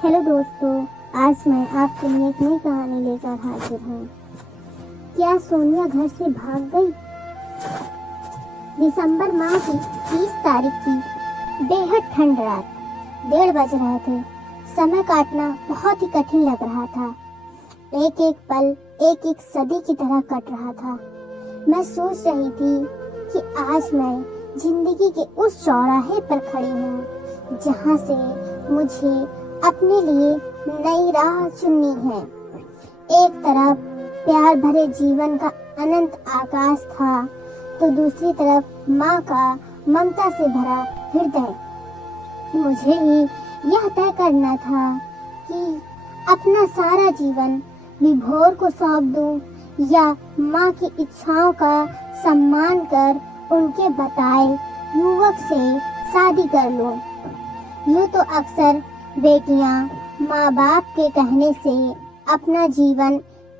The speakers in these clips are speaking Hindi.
हेलो दोस्तों, आज मैं आपके लिए एक नई कहानी लेकर हाजिर हूँ। क्या सोनिया घर से भाग गई? दिसंबर माह की 30 तारीख की बेहद ठंड रात, 1:30 बज रहे थे। समय काटना बहुत ही कठिन लग रहा था। एक एक पल एक एक सदी की तरह कट रहा था। मैं सोच रही थी कि आज मैं जिंदगी के उस चौराहे पर खड़ी हूँ जहाँ से मुझे अपने लिए नई राह चुननी है। एक तरफ प्यार भरे जीवन का अनंत आकाश था, तो दूसरी तरफ माँ का ममता से भरा हृदय। मुझे ही यह तय करना था कि अपना सारा जीवन विभोर को सौंप दूं या माँ की इच्छाओं का सम्मान कर उनके बताए युवक से शादी कर लूं। यूं तो अक्सर बेटियां माँ बाप के कहने से अपना जीवन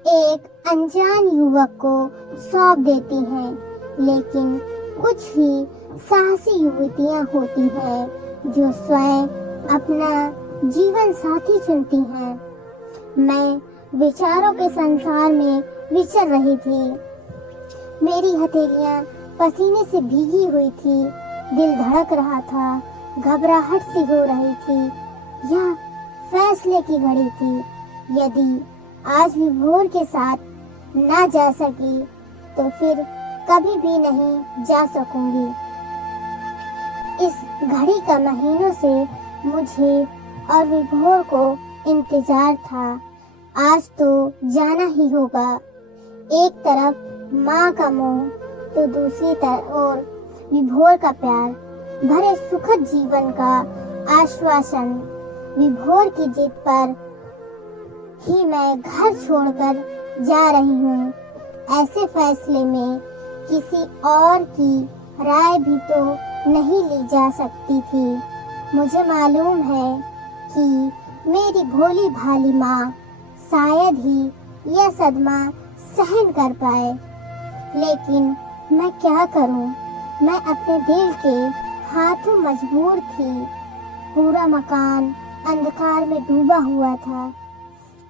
एक अनजान युवक को सौंप देती हैं, लेकिन कुछ ही साहसी युवतियां होती हैं जो स्वयं अपना जीवन साथी चुनती हैं। मैं विचारों के संसार में विचर रही थी। मेरी हथेलियां पसीने से भीगी हुई थी, दिल धड़क रहा था, घबराहट सी हो रही थी। यह फैसले की घड़ी थी। यदि आज भी भोर के साथ ना जा सकी तो फिर कभी भी नहीं जा सकूंगी। इस घड़ी का महीनों से मुझे और विभोर को इंतजार था। आज तो जाना ही होगा। एक तरफ माँ का मोह तो दूसरी तरफ और विभोर का प्यार भरे सुखद जीवन का आश्वासन। विभोर की जिद पर ही मैं घर छोड़कर जा रही हूँ। ऐसे फैसले में किसी और की राय भी तो नहीं ली जा सकती थी। मुझे मालूम है कि मेरी भोली भाली माँ शायद ही यह सदमा सहन कर पाए, लेकिन मैं क्या करूं? मैं अपने दिल के हाथों मजबूर थी। पूरा मकान अंधकार में डूबा हुआ था।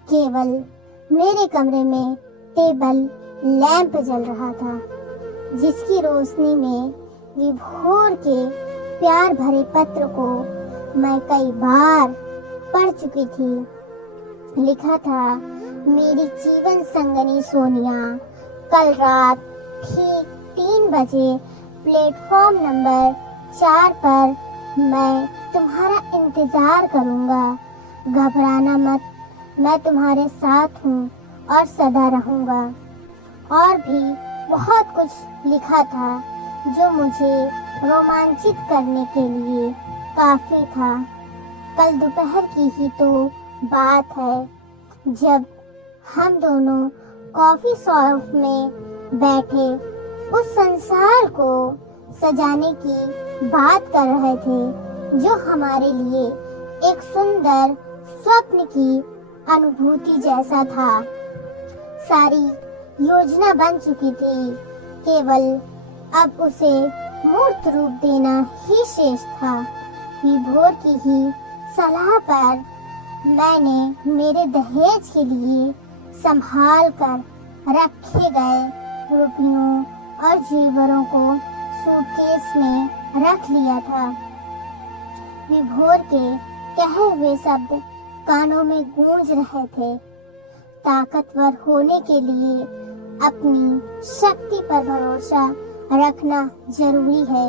केवल मेरे कमरे में टेबल लैंप जल रहा था, जिसकी रोशनी में विभोर के प्यार भरे पत्र को मैं कई बार पढ़ चुकी थी। लिखा था, मेरी जीवन संगनी सोनिया, कल रात ठीक 3 बजे प्लेटफॉर्म नंबर 4 पर मैं तुम्हारा इंतजार करूंगा। घबराना मत, मैं तुम्हारे साथ हूँ और सदा रहूंगा। और भी बहुत कुछ लिखा था जो मुझे रोमांचित करने के लिए काफी था। कल दोपहर की ही तो बात है, जब हम दोनों कॉफी शॉप में बैठे उस संसार को सजाने की बात कर रहे थे जो हमारे लिए एक सुंदर स्वप्न की अनुभूति जैसा था। सारी योजना बन चुकी थी, केवल अब उसे मूर्त रूप देना ही शेष था। विभोर की ही सलाह पर मैंने मेरे दहेज के लिए संभाल कर रखे गए रुपयों और जेवरों को सूटकेस में रख लिया था। विभोर के कहे हुए शब्द कानों में गूंज रहे थे। ताकतवर होने के लिए अपनी शक्ति पर भरोसा रखना जरूरी है।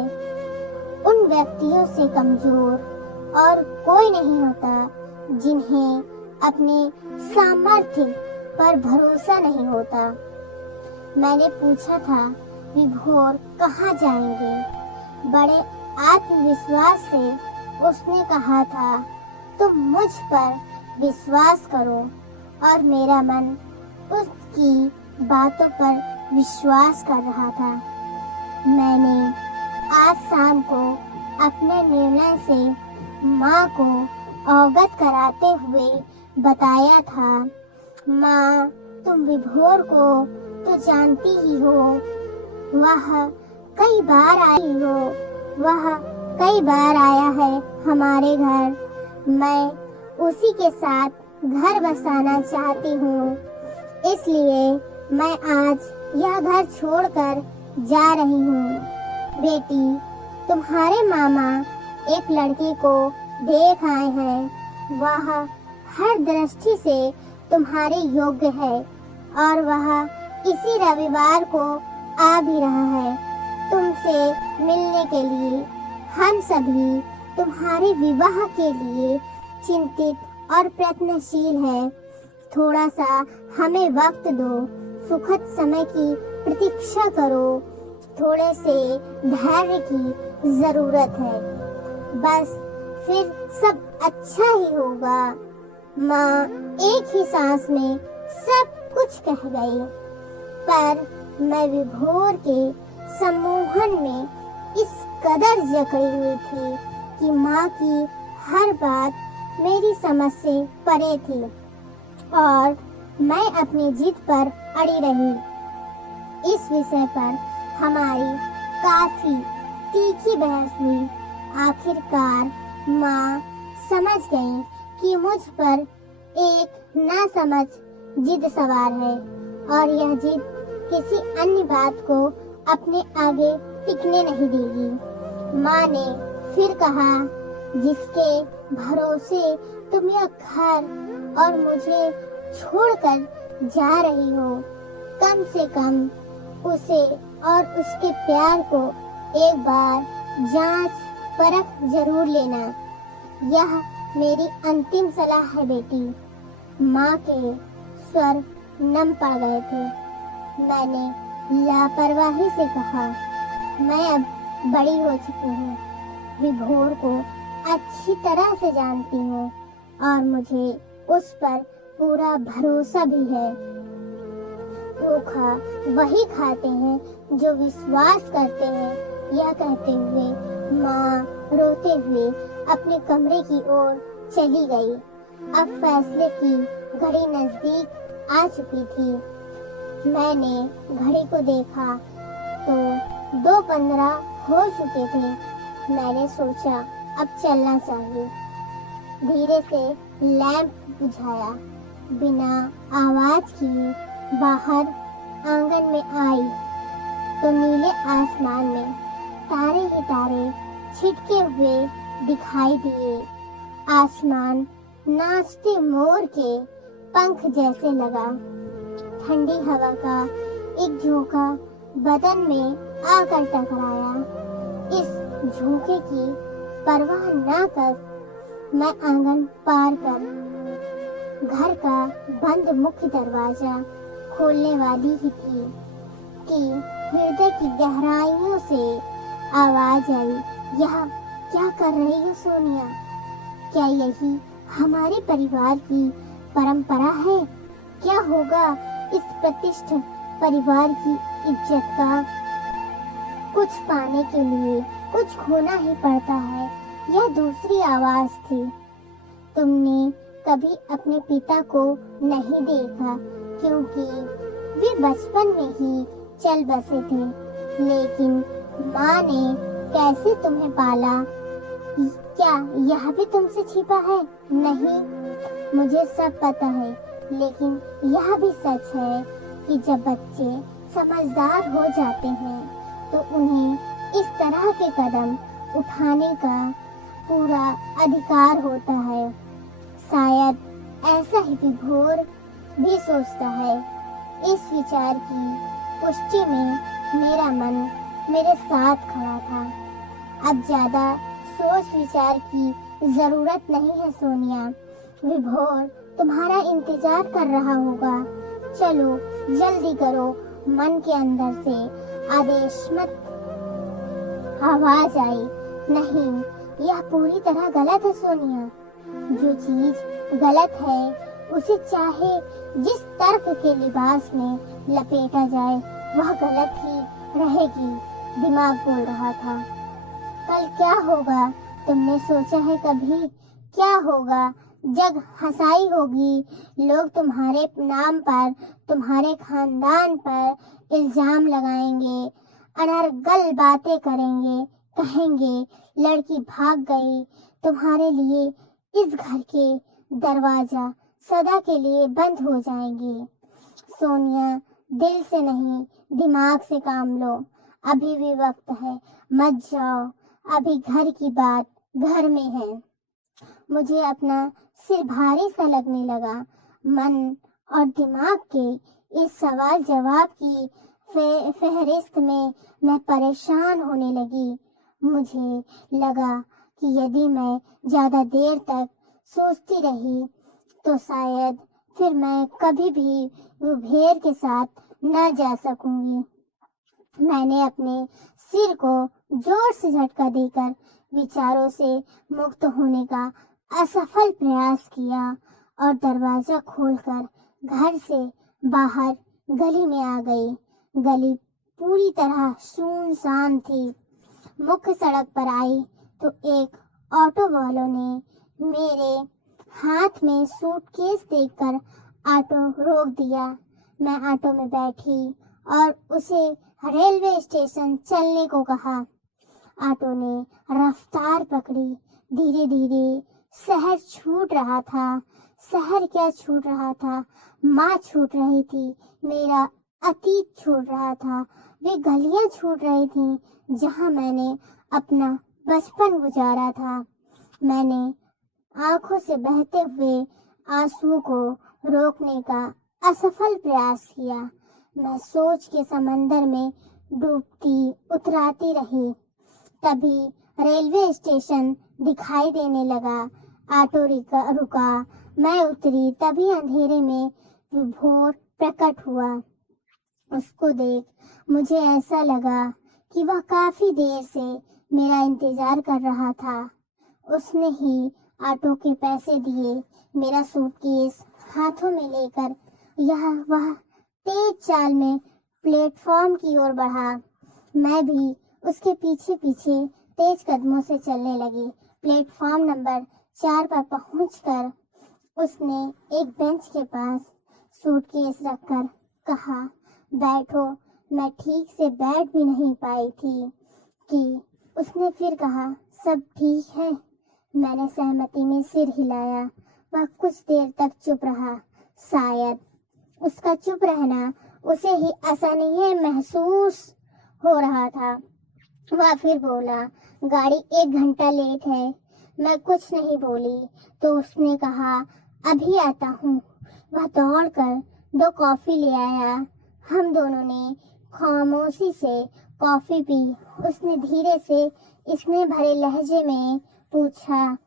उन व्यक्तियों से कमजोर और कोई नहीं होता जिन्हें अपने सामर्थ्य पर भरोसा नहीं होता। मैंने पूछा था, विभोर कहाँ जाएंगे? बड़े आत्मविश्वास से उसने कहा था, तुम मुझ पर विश्वास करो। और मेरा मन उसकी बातों पर विश्वास कर रहा था। मैंने आज शाम को अपने निर्णय से माँ को अवगत कराते हुए बताया था। माँ, तुम विभोर को तो जानती ही हो, वह कई बार आया है हमारे घर। मैं उसी के साथ घर बसाना चाहती हूँ। इसलिए मैं आज यह घर छोड़कर जा रही हूँ। बेटी, तुम्हारे मामा एक लड़के को देख आए हैं। वह हर दृष्टि से तुम्हारे योग्य है और वह इसी रविवार को आ भी रहा है तुमसे मिलने के लिए। हम सभी तुम्हारे विवाह के लिए चिंतित और प्रयत्नशील हैं। थोड़ा सा हमें वक्त दो, सुखद समय की प्रतीक्षा करो। थोड़े से धैर्य की जरूरत है, बस फिर सब अच्छा ही होगा। माँ एक ही सांस में सब कुछ कह गई, पर मैं विभोर के सम्मोहन में इस कदर जकड़ी हुई थी कि माँ की हर बात मेरी समझ से परे थी और मैं अपनी जिद पर अड़ी रही। इस विषय पर हमारी काफी तीखी बहस हुई। आखिरकार माँ समझ गई कि मुझ पर एक नासमझ जिद सवार है और यह जिद किसी अन्य बात को अपने आगे टिकने नहीं देगी। माँ ने फिर कहा, जिसके भरोसे तुम यह घर और मुझे छोड़कर जा रही हो, कम से कम उसे और उसके प्यार को एक बार जांच परख जरूर लेना। यह मेरी अंतिम सलाह है बेटी। माँ के स्वर नम पड़ गए थे। मैंने लापरवाही से कहा, मैं अब बड़ी हो चुकी हूँ, विभोर को अच्छी तरह से जानती हूँ और मुझे उस पर पूरा भरोसा भी है। धोखा वही खाते हैं जो विश्वास करते हैं। यह कहते हुए माँ रोते हुए अपने कमरे की ओर चली गई। अब फैसले की घड़ी नजदीक आ चुकी थी। मैंने घड़ी को देखा तो 2:15 हो चुके थे। मैंने सोचा अब चलना चाहिए। धीरे से लैंप बुझाया, बिना आवाज किए बाहर आंगन में आई तो नीले आसमान में तारे ही तारे छिटके हुए दिखाई दिए। आसमान नाचते मोर के पंख जैसे लगा। ठंडी हवा का एक झोंका बदन में आकर टकराया। इस झोंके की परवाह न कर मैं आंगन पार कर घर का बंद मुख्य दरवाजा खोलने वाली ही थी कि हृदय की गहराइयों से आवाज आई, यह क्या कर रही हो सोनिया? क्या यही हमारे परिवार की परंपरा है? क्या होगा इस प्रतिष्ठित परिवार की इज्जत का? कुछ पाने के लिए कुछ खोना ही पड़ता है। यह दूसरी आवाज थी। तुमने कभी अपने पिता को नहीं देखा क्योंकि वे बचपन में ही चल बसे थे, लेकिन माँ ने कैसे तुम्हें पाला? क्या यह भी तुमसे छिपा है? नहीं, मुझे सब पता है, लेकिन यह भी सच है कि जब बच्चे समझदार हो जाते हैं तो उन्हें इस तरह के कदम उठाने का पूरा अधिकार होता है। शायद ऐसा ही विभोर भी सोचता है। इस विचार की पुष्टि में मेरा मन मेरे साथ खड़ा था। अब ज्यादा सोच विचार की जरूरत नहीं है सोनिया। विभोर तुम्हारा इंतजार कर रहा होगा। चलो जल्दी करो। मन के अंदर से आदेश मत आवाज आई, नहीं, यह पूरी तरह गलत है सोनिया। जो चीज गलत है उसे चाहे जिस तर्क के लिबास में लपेटा जाए वह गलत ही रहेगी। दिमाग बोल रहा था। कल क्या होगा तुमने सोचा है कभी? क्या होगा जग हंसाई होगी, लोग तुम्हारे नाम पर, तुम्हारे खानदान पर इल्जाम लगाएंगे, अनर्गल बातें करेंगे, कहेंगे लड़की भाग गई, तुम्हारे लिए इस घर के दरवाजा सदा के लिए बंद हो जाएंगे। सोनिया, दिल से नहीं दिमाग से काम लो, अभी भी वक्त है, मत जाओ, अभी घर की बात घर में है। मुझे अपना सिर भारी सा लगने लगा। मन और दिमाग के इस सवाल जवाब की फहरिस्त में मैं परेशान होने लगी। मुझे लगा कि यदि मैं ज्यादा देर तक सोचती रही तो शायद फिर मैं कभी भी भेड़ के साथ न जा सकूंगी। मैंने अपने सिर को जोर से झटका देकर विचारों से मुक्त होने का असफल प्रयास किया और दरवाजा खोलकर घर से बाहर गली में आ गई। गली पूरी तरह सुनसान थी। मुख्य सड़क पर आई तो एक ऑटो वालों ने मेरे हाथ में सूटकेस देखकर ऑटो रोक दिया। मैं ऑटो में बैठी और उसे रेलवे स्टेशन चलने को कहा। ऑटो ने रफ्तार पकड़ी। धीरे धीरे शहर छूट रहा था। शहर क्या छूट रहा था, माँ छूट रही थी, मेरा अतीत छूट रहा था। वे गलियां छूट रही थी जहां मैंने अपना बचपन गुजारा था। मैंने आंखों से बहते हुए आंसुओं को रोकने का असफल प्रयास किया। मैं सोच के समंदर में डूबती उतराती रही। तभी रेलवे स्टेशन दिखाई देने लगा। ऑटो रुका, मैं उतरी। तभी अंधेरे में विभोर प्रकट हुआ। उसको देख मुझे ऐसा लगा कि वह काफी देर से मेरा इंतजार कर रहा था। उसने ही ऑटो के पैसे दिए। मेरा सूटकेस हाथों में लेकर वह तेज चाल में प्लेटफॉर्म की ओर बढ़ा। मैं भी उसके पीछे पीछे तेज कदमों से चलने लगी। प्लेटफॉर्म नंबर 4 पर पहुंचकर उसने एक बेंच के पास सूटकेस रखकर कहा, बैठो। मैं ठीक से बैठ भी नहीं पाई थी कि उसने फिर कहा, सब ठीक है। मैंने सहमति में सिर हिलाया। वह कुछ देर तक चुप रहा। शायद उसका चुप रहना उसे ही असहनीय महसूस हो रहा था। वह फिर बोला, गाड़ी 1 घंटा लेट है। मैं कुछ नहीं बोली तो उसने कहा, अभी आता हूँ। वह दौड़कर 2 कॉफी ले आया। हम दोनों ने खामोशी से कॉफी पी। उसने धीरे से स्नेह भरे लहजे में पूछा,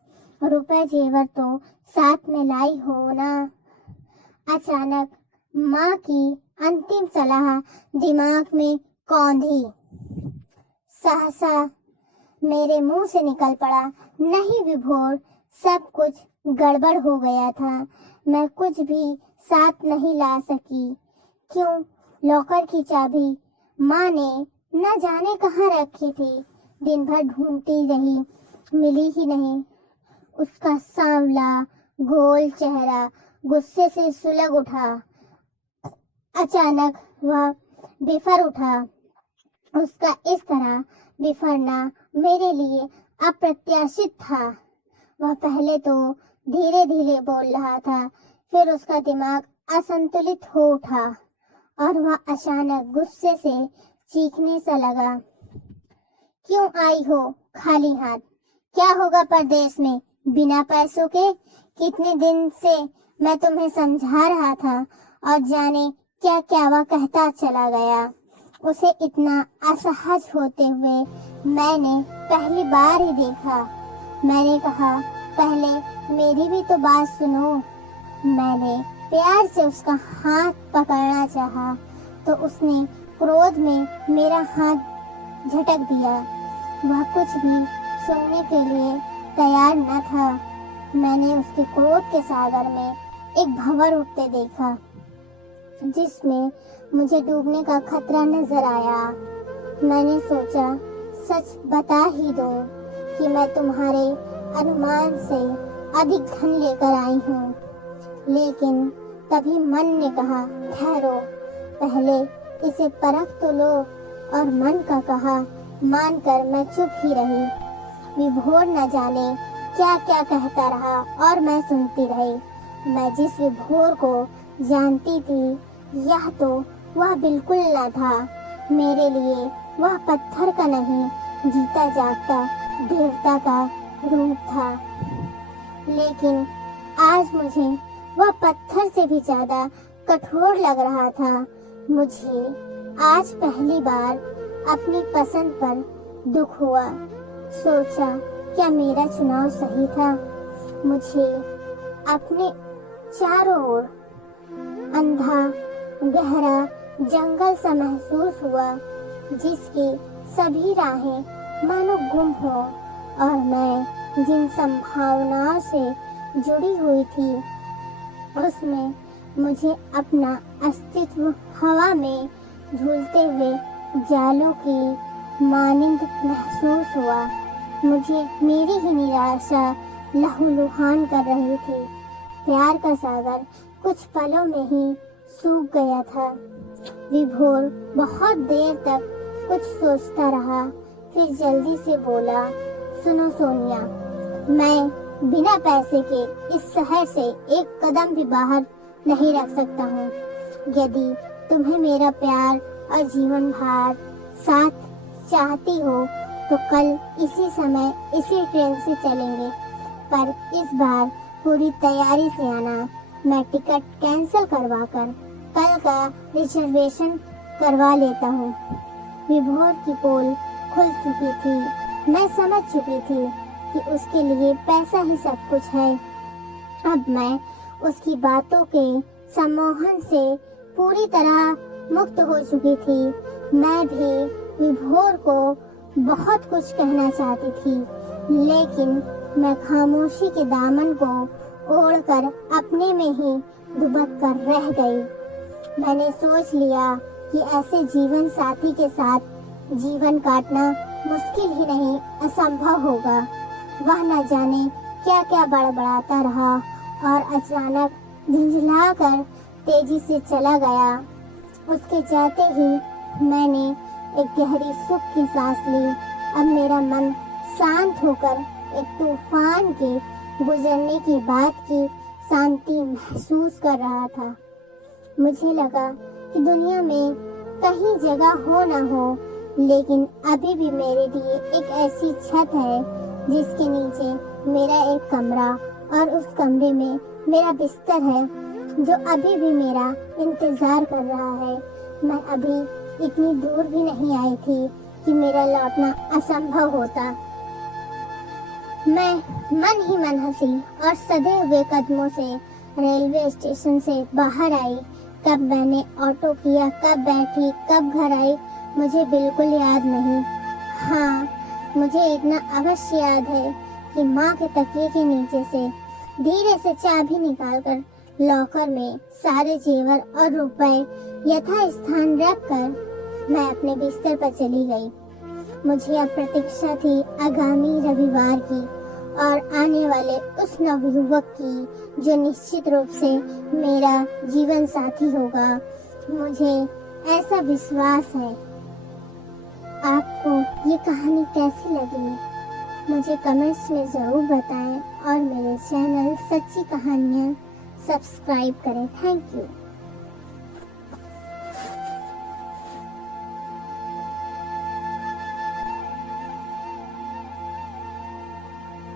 रुपए जेवर तो साथ में लाई हो ना? अचानक माँ की अंतिम सलाह दिमाग में कौंधी। सहसा मेरे मुंह से निकल पड़ा, नहीं विभोर, सब कुछ गड़बड़ हो गया था। मैं कुछ भी साथ नहीं ला सकी। क्यों? लॉकर की चाबी माँ ने न जाने कहाँ रखी थी। दिन भर ढूंढती रही, मिली ही नहीं। उसका सांवला गोल चेहरा गुस्से से सुलग उठा। अचानक वह बिफर उठा। उसका इस तरह बिफरना मेरे लिए अप्रत्याशित था। वह पहले तो धीरे धीरे बोल रहा था, फिर उसका दिमाग असंतुलित हो उठा और वह अचानक गुस्से से चीखने सा लगा। क्यों आई हो खाली हाथ? क्या होगा परदेश में बिना पैसों के? कितने दिन से मैं तुम्हें समझा रहा था और जाने क्या क्या वह कहता चला गया। उसे इतना असहज होते हुए मैंने पहली बार ही देखा। मैंने कहा, पहले मेरी भी तो बात सुनो। मैंने प्यार से उसका हाथ पकड़ना चाहा तो उसने क्रोध में मेरा हाथ झटक दिया। वह कुछ भी सुनने के लिए तैयार न था। मैंने उसके क्रोध के सागर में एक भंवर उठते देखा जिसमें मुझे डूबने का खतरा नजर आया। मैंने सोचा, सच बता ही दो कि मैं तुम्हारे अनुमान से अधिक धन लेकर आई हूँ। लेकिन तभी मन ने कहा, ठहरो, पहले इसे परख तो लो। और मन का कहा मानकर मैं चुप ही रही। विभोर न जाने क्या क्या कहता रहा और मैं सुनती रही। मैं जिस विभोर को जानती थी, यह तो वह बिल्कुल न था। मेरे लिए वह पत्थर का नहीं, जीता जागता देवता का रूप था। लेकिन आज मुझे वह पत्थर से भी ज्यादा कठोर लग रहा था। मुझे आज पहली बार अपनी पसंद पर दुख हुआ। सोचा, क्या मेरा चुनाव सही था? मुझे अपने चारों ओर अंधा गहरा जंगल सा महसूस हुआ, जिसकी सभी राहें मानो गुम हो, और मैं जिन संभावनाओं से जुड़ी हुई थी, उसमें मुझे अपना अस्तित्व हवा में झूलते हुए जालों की मानिंद महसूस हुआ। मुझे मेरी ही निराशा लहूलुहान कर रही थी। प्यार का सागर कुछ पलों में ही सूख गया था। विभोर बहुत देर तक कुछ सोचता रहा, फिर जल्दी से बोला, सुनो सोनिया, मैं बिना पैसे के इस शहर से एक कदम भी बाहर नहीं रख सकता हूँ। यदि तुम्हें मेरा प्यार और जीवन भर साथ चाहती हो तो कल इसी समय इसी ट्रेन से चलेंगे, पर इस बार पूरी तैयारी से आना। मैं टिकट कैंसिल करवाकर कल का रिजर्वेशन करवा लेता हूँ। विभोर की पोल खुल चुकी थी। मैं समझ चुकी थी कि उसके लिए पैसा ही सब कुछ है। अब मैं उसकी बातों के सम्मोहन से पूरी तरह मुक्त हो चुकी थी। मैं भी विभोर को बहुत कुछ कहना चाहती थी, लेकिन मैं खामोशी के दामन को ओढ़कर अपने में ही दुबक कर रह गई। मैंने सोच लिया कि ऐसे जीवन साथी के साथ जीवन काटना मुश्किल ही नहीं, असंभव होगा। वह न जाने क्या क्या बड़बड़ाता रहा और अचानक झुंझलाकर तेजी से चला गया। उसके जाते ही मैंने एक गहरी सुख की सांस ली। अब मेरा मन शांत होकर एक तूफान के गुजरने की बात की शांति महसूस कर रहा था। मुझे लगा कि दुनिया में कहीं जगह हो न हो, लेकिन अभी भी मेरे लिए एक ऐसी छत है जिसके नीचे मेरा एक कमरा और उस कमरे में मेरा बिस्तर है जो अभी भी मेरा इंतजार कर रहा है। मैं अभी इतनी दूर भी नहीं आई थी कि मेरा लौटना असंभव होता। मैं मन ही मन हंसी और सधे हुए कदमों से रेलवे स्टेशन से बाहर आई। कब मैंने ऑटो किया, कब बैठी, कब घर आई, मुझे बिल्कुल याद नहीं। हाँ, मुझे इतना अवश्य याद है कि माँ के तकिए के नीचे से धीरे से चाबी निकालकर लॉकर में सारे जेवर और रुपए यथा स्थान रखकर मैं अपने बिस्तर पर चली गई। मुझे अब प्रतीक्षा थी आगामी रविवार की और आने वाले उस नवयुवक की जो निश्चित रूप से मेरा जीवन साथी होगा। मुझे ऐसा विश्वास है। आपको ये कहानी कैसी लगी मुझे कमेंट्स में जरूर बताएं और मेरे चैनल सच्ची कहानियाँ सब्सक्राइब करें। Thank you.